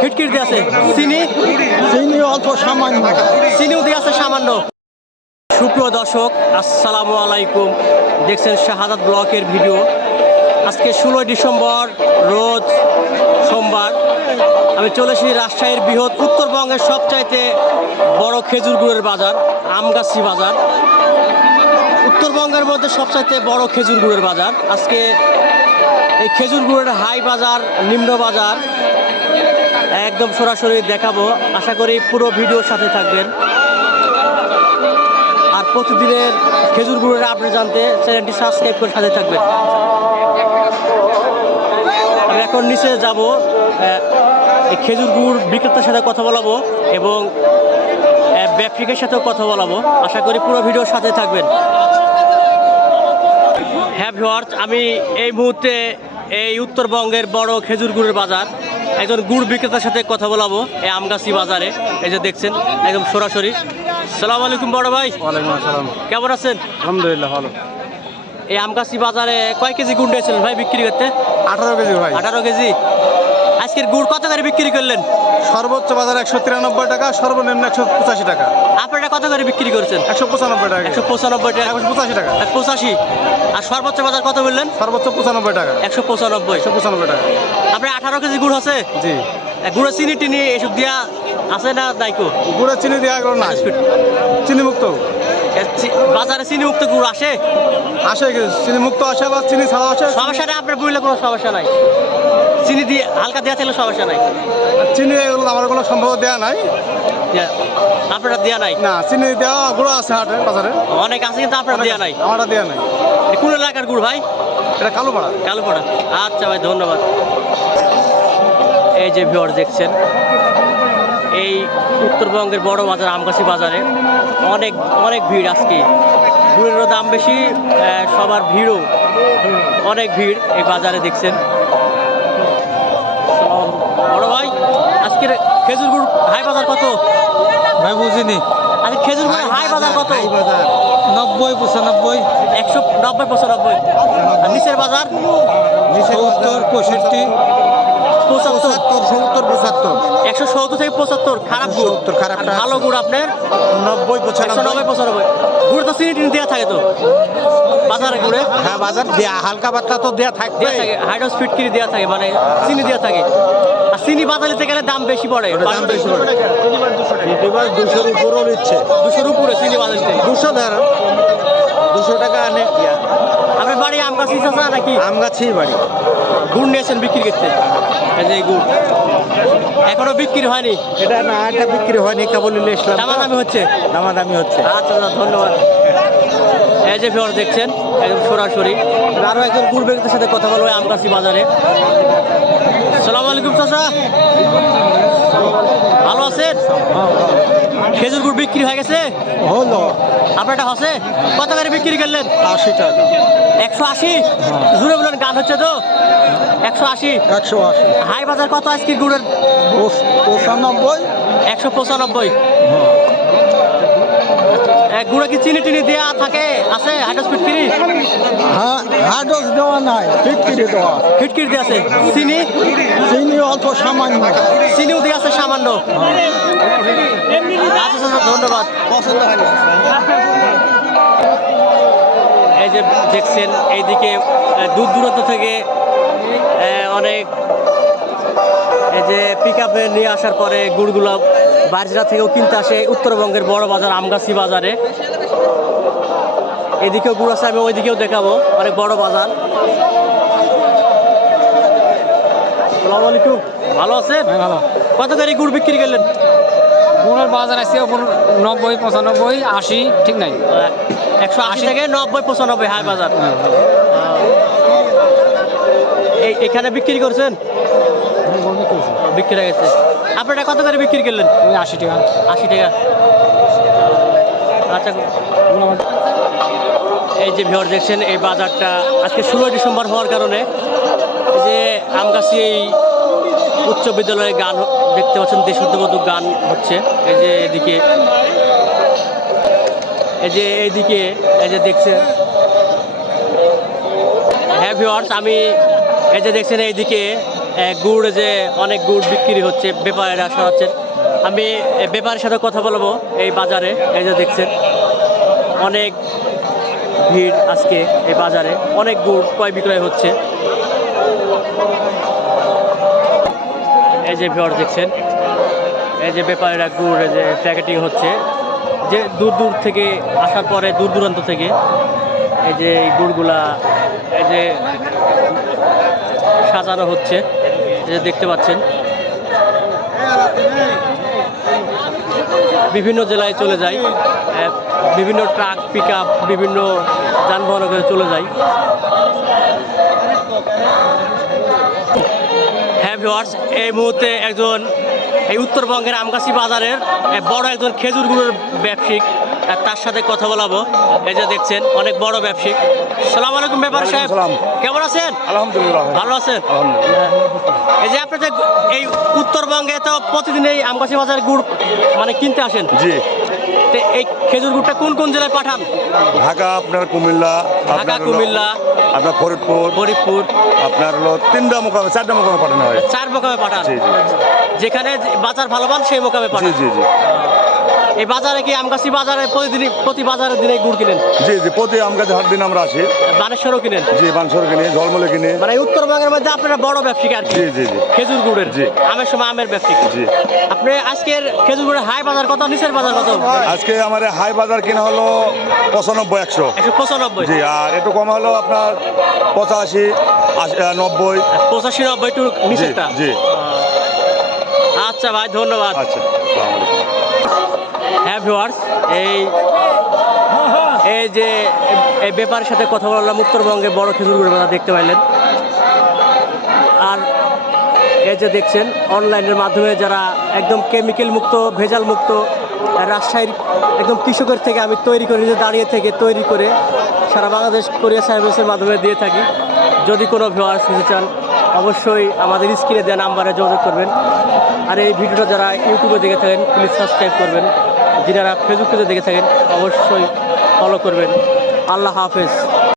খিটকিট দিয়ে আছে। চিনি? চিনি অল্প সামান্য। চিনিও দিয়ে আছে সামান্য। সুপ্রিয় দর্শক আসসালামু আলাইকুম। দেখছেন শাহাদাত ব্লকের ভিডিও। আজকে ষোলোই ডিসেম্বর রোজ সোমবার। আমি চলে এসেছি রাজশাহীর বৃহৎ উত্তরবঙ্গের সবচাইতে বড় খেজুর গুড়ের বাজার আমগাছি বাজার। উত্তরবঙ্গের মধ্যে সবচাইতে বড় খেজুর গুড়ের বাজার। আজকে এই খেজুর গুড়ের হাই বাজার নিম্ন বাজার। একদম সরাসরি দেখাবো। আশা করি পুরো ভিডিওর সাথে থাকবেন। আর প্রতিদিনের খেজুর গুড়ের আপডেট জানতে চ্যানেলটি সাবস্ক্রাইব করে সাথে থাকবেন। আমি এখন নিচে যাব খেজুর গুড় বিক্রেতার সাথে কথা বলাবো এবং ব্যবসায়িকের সাথেও কথা বলাবো। আশা করি পুরো ভিডিওর সাথে থাকবেন। হ্যাঁ ভিওয়ার্স আমি এই মুহূর্তে এই উত্তরবঙ্গের বড় খেজুর গুড়ের বাজার। একজন গুড় বিক্রেতার সাথে কথা বলাবো এই আমগাছি বাজারে। এই যে দেখছেন একদম সরাসরি। সালাম আলাইকুম বড় ভাই। ওয়ালাইকুম আসসালাম। কেমন আছেন? আলহামদুলিল্লাহ ভালো। এই আমগাছি বাজারে কয় কেজি গুড় নিয়েছিলেন ভাই বিক্রি করতে? আঠারো কেজি ভাই। আঠারো কেজি। আজকের গুড় কত করে বিক্রি করলেন? সর্বোচ্চ বাজার একশো তিরানব্বই টাকা সর্বনিম্ন একশো পঁচাশি টাকা। আপনারা কত করে বিক্রি করেছেন? একশো পঁচানব্বই টাকা। একশো পঁচানব্বই টাকা। একশো পঁচাশি টাকা। এক পঁচাশি। আর সর্বোচ্চ বাজার কত বললেন? সর্বোচ্চ পঁচানব্বই টাকা। একশো পঁচানব্বই। একশো পঁচানব্বই টাকা। আপনার আঠারো কেজি গুড় আছে। জি। গুঁড়ো চিনি টিনি এইসব দিয়া আছে না দায়িত্ব গুড়ের চিনি দেওয়া গেল না চিনি মুক্ত বাজারে চিনি মুক্ত গুড় আসে? আসে চিনি মুক্ত আসে বা চিনি ছাড়া আসে? সমস্যা নেই আপনার বুঝলে কোনো সমস্যা নাই। চিনি দিয়ে হালকা দেওয়া থাকলে সমস্যা নাই। চিনি এগুলো আমার কোনো সম্ভব দেওয়া নাই। আপনারা দেওয়া নাই? না চিনি দেওয়া গুঁড়ো আছে হাটে বাজারে। অনেক আছে কিন্তু আপনার দেওয়া নাই? আমারটা দেওয়া নাই। কোন এলাকার গুড় ভাই? এটা কালো পাড়া কালুপাড়া। আচ্ছা ভাই ধন্যবাদ। এই যে ভিওর দেখছেন এই উত্তরবঙ্গের বড় বাজার আমগাছি বাজারে অনেক অনেক ভিড় আজকে। গুড়েরও দাম বেশি সবার ভিড়ও অনেক ভিড় এই বাজারে দেখছেন। বড় ভাই আজকের খেজুর গুড় হাই বাজার কত? ভাই বুঝিনি। আজকে খেজুর গুড় হাই বাজার কত? নব্বই পঁচানব্বই একশো নব্বই পঁচানব্বই। নিচের বাজার সত্তর পঁয়ষট্টি। পঁচাত্তর। সত্তর পঁচাত্তর। একশো সত্তর থেকে পঁচাত্তর খারাপ গুড়। 70 খারাপটা ভালো গুড় আপনার? নব্বই একশো নব্বই পঁচানব্বই। গুড় তো চিনি টিনি দেওয়া থাকে তো? বাজারে গুড়ে? হ্যাঁ বাজার দেয়া হালকা পাতলা তো দেয়া থাকবে। দেওয়া থাকে হাইড্রোস ফিটকিরি দেওয়া থাকে মানে চিনি দেওয়া থাকে। আর চিনি বাজালিতে গেলে দাম বেশি পড়ে দাম বেশি পড়ে। দুশোর উপরও নিচ্ছে। দুশোর উপরে চিনি বাজালিতে দুশো ধর দুশো টাকা আনে। আপনার বাড়ি আম গাছ চাষা নাকি? আম গাছেই বাড়ি। গুড় নিয়েছেন বিক্রি করতে? এই যে গুড়। এখনও বিক্রি হয়নি? এটা না এটা বিক্রি হয়নি কেবল এসলাম। দামাদামি হচ্ছে? দামাদামি হচ্ছে। আচ্ছা আচ্ছা, ধন্যবাদ। এই যে ভিওর দেখছেন একদম সরাসরি। আরও একজন গুড় ব্যক্তির সাথে কথা বলব আমগাছি বাজারে। সালাম আলাইকুম চাচা। খেজুর গুড় বিক্রি হয়ে গেছে? হলো। আপনার এটা হসে? কত করে বিক্রি করলেন? আশি টাকা। একশো আশি? জুড়ে বললেন গান হচ্ছে তো? একশো আশি? একশো আশি। হাই বাজার কত আজকে গুড়ের? পঁচানব্বই। একশো পঁচানব্বই। এক গুঁড়ো কি চিনি টিনি দেওয়া থাকে? আছে? হাইড্রোস ফিটকিরি? হ্যাঁ হাডস দেওয়া নাই ফিটকিরি দেওয়া ফিটকিরি আছে। চিনি? চিনি অল্প সামান্য। চিনিও দিয়ে আছে সামান্য। আচ্ছা আচ্ছা, ধন্যবাদ। এই যে দেখছেন এইদিকে দূর দূরান্ত থেকে অনেক এই যে পিক আপে নিয়ে আসার পরে গুড়গুলো বাজরা থেকেও কিনতে আসে উত্তরবঙ্গের বড় বাজার আমগাছি বাজারে। এদিকেও গুড় আছে আমি ওইদিকেও দেখাবো অনেক বড় বাজার। সালাম আলাইকুম। ভালো আছেন? ভালো। কত করে গুড় বিক্রি করলেন? গুড়ের বাজার আছে নব্বই পঁচানব্বই আশি ঠিক নাই। একশো আশি থেকে নব্বই পঁচানব্বই হাই বাজার। এই এখানে বিক্রি করছেন? বিক্রি হয়ে গেছে। আপনারা কত করে বিক্রি করলেন? ওই আশি টাকা। আশি টাকা। আচ্ছা এই যে ভিওর দেখছেন এই বাজারটা আজকে ষোলোই ডিসেম্বর হওয়ার কারণে এই যে আমগাছি এই উচ্চ বিদ্যালয়ে গান দেখতে পাচ্ছেন দেশাত্মবোধক গান হচ্ছে। এই যে এদিকে এই যে এইদিকে এই যে দেখছেন। হ্যাঁ ভিওয়ার্স আমি এই যে দেখছেন এইদিকে গুড় যে অনেক গুড় বিক্রি হচ্ছে, ব্যাপারীরা আসা হচ্ছে আমি ব্যাপারীর সাথে কথা বলব এই বাজারে, এই যে দেখছেন, অনেক ভিড় আজকে এই বাজারে, অনেক গুড় ক্রয় বিক্রয় হচ্ছে। এই যে ভিড় দেখছেন, এই যে ব্যাপারীরা গুড় যে প্যাকেটিং হচ্ছে, যে দূর দূর থেকে আসার পরে, দূর দূরান্ত থেকে এই যে গুড়গুলা এই যে সাজানো হচ্ছে। যে দেখতে পাচ্ছেন। বিভিন্ন জেলায় চলে যায়। বিভিন্ন ট্রাক পিক বিভিন্ন যানবাহন করে চলে যায়। হ্যাঁ ভিওয়ার্স এই মুহূর্তে একজন এই উত্তরবঙ্গের আমগাছি বাজারের বড় একজন খেজুর গুড়ের ব্যবসায়িক। তার সাথে কথা বলাবো। এই যে দেখছেন অনেক বড় ব্যবসায়িক সালাম আলাইকুম ব্যাপার সাহেব। কেমন আছেন? আলহামদুলিল্লাহ। ভালো আছেন? এই যে আপনি যে এই উত্তরবঙ্গে তো প্রতিদিন এই আমগাছি বাজারে গুড় মানে কিনতে আসেন। জি। এই খেজুর গুড়টা কোন কোন জেলায় পাঠান? ঢাকা আপনার কুমিল্লা ঢাকা কুমিল্লা। আপনার ফরিদপুর। ফরিদপুর। আপনার হলো তিনটা মোকামে চারটা মোকামে পাঠানো হয়। চার মোকামে পাঠান? জি, জি। যেখানে বাজার ভালো পান সেই মোকামে জি পাঠান? জি জি। এই বাজারে কি আমগাছি বাজারে প্রতিদিন প্রতি বাজারে দিনে গুড় কিনেন? জি জি প্রতি আম গাছে হাট দিন আমরা আসি। বানেশ্বরও কিনেন? জি বানসর কিনে ঝলমলে কিনে। মানে উত্তরবঙ্গের মধ্যে আপনারা বড় ব্যবসায়িক আর কি? জি জি জি। খেজুর গুড়ের? জি। আমের সময় আমের ব্যবসায়িক জি। আপনি আজকের খেজুর গুড়ের হাই বাজার কত নিচের বাজার কত? আজকে আমার হাই বাজার কিনা হলো পঁচানব্বই একশো। একশো পঁচানব্বই? জি আর একটু কম হলো আপনার পঁচাশি নব্বই। পঁচাশি নব্বই টু নিচেরটা। জি। আচ্ছা ভাই ধন্যবাদ। আচ্ছা ভিওয়ার্স এই এই যে এই ব্যাপারের সাথে কথা বললাম উত্তরবঙ্গে বড় খেজুর বাজার দেখতে পাইলেন। আর এই যে দেখছেন, অনলাইনের মাধ্যমে যারা একদম কেমিক্যাল মুক্ত, ভেজাল মুক্ত, রাজশাহীর একদম কৃষকের থেকে আমি তৈরি করে নিজে দাঁড়িয়ে থেকে তৈরি করে সারা বাংলাদেশ কোরিয়া সার্ভিসের মাধ্যমে দিয়ে থাকি। যদি কোনো ভিওয়ার্স হতে চান, অবশ্যই আমাদের স্ক্রিনে দেওয়া নাম্বারে যোগাযোগ করবেন। আর এই ভিডিওটা যারা ইউটিউবে দেখে থাকেন প্লিজ সাবস্ক্রাইব করবেন। যারা পেজে দেখে থাকেন অবশ্যই ফলো করবেন। আল্লাহ হাফেজ।